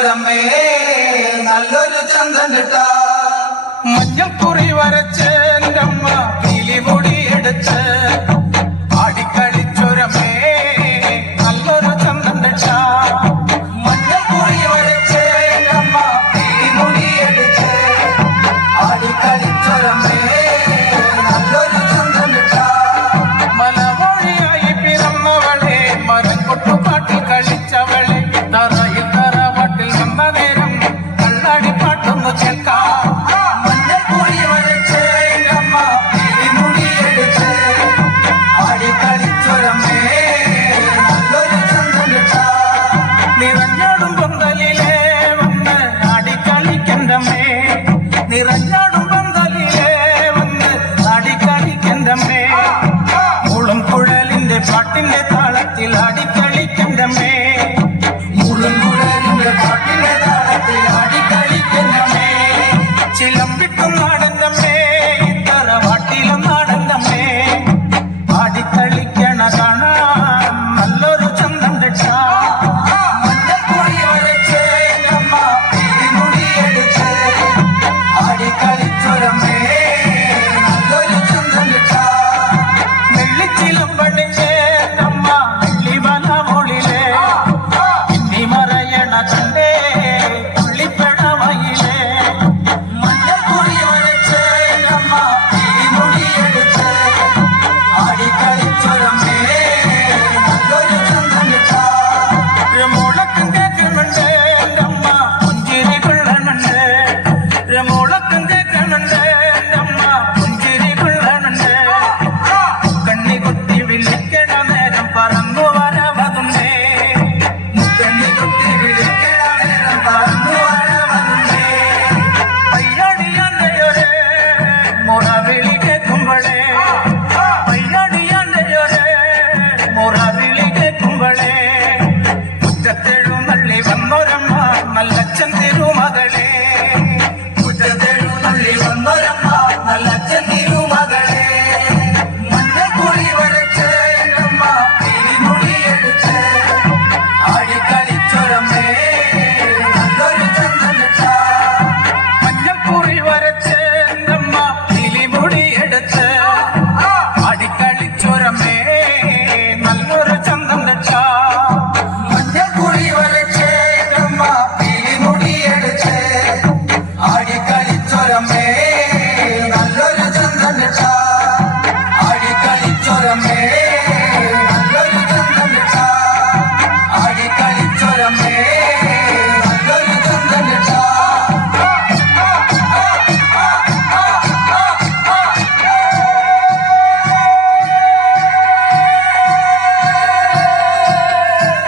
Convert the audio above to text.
കളിച്ചൊരമ്മേ നല്ലൊരു ചന്തം കിട്ടാ മഞ്ഞക്കുറി വരച്ച് എൻ്റെ അമ്മ കിളിമുടി എടുത്ത് ആടിക്കളിച്ചൊരമ്മേ നല്ലൊരു ചന്തം കിട്ടാ മഞ്ഞക്കുറി വരച്ച് എൻ്റെ അമ്മ കിളിമുടി എടുത്ത് ആടിക്കളിച്ചൊരമ്മേ നല്ലൊരു ചന്തം കിട്ടാ മലമൊഴിയായി പിറന്നവളെ മരം കൊട്ടുപാട്ടിൽ കളിച്ചവളെ തറയിൽ തറവാട്ടിൽ വന്ന നേരം കള്ളടിപ്പാട്ടൊന്നു കേൾക്കാം നിറഞ്ഞാടും പന്തലിലേ വന്ന് ആടിക്കളിക്കണ്ടമ്മേ നിറഞ്ഞാടും പന്തലിലേ വന്ന് ആടിക്കളിക്കണ്ടമ്മേ മുളം കുഴലിന്റെ പാട്ടിന്റെ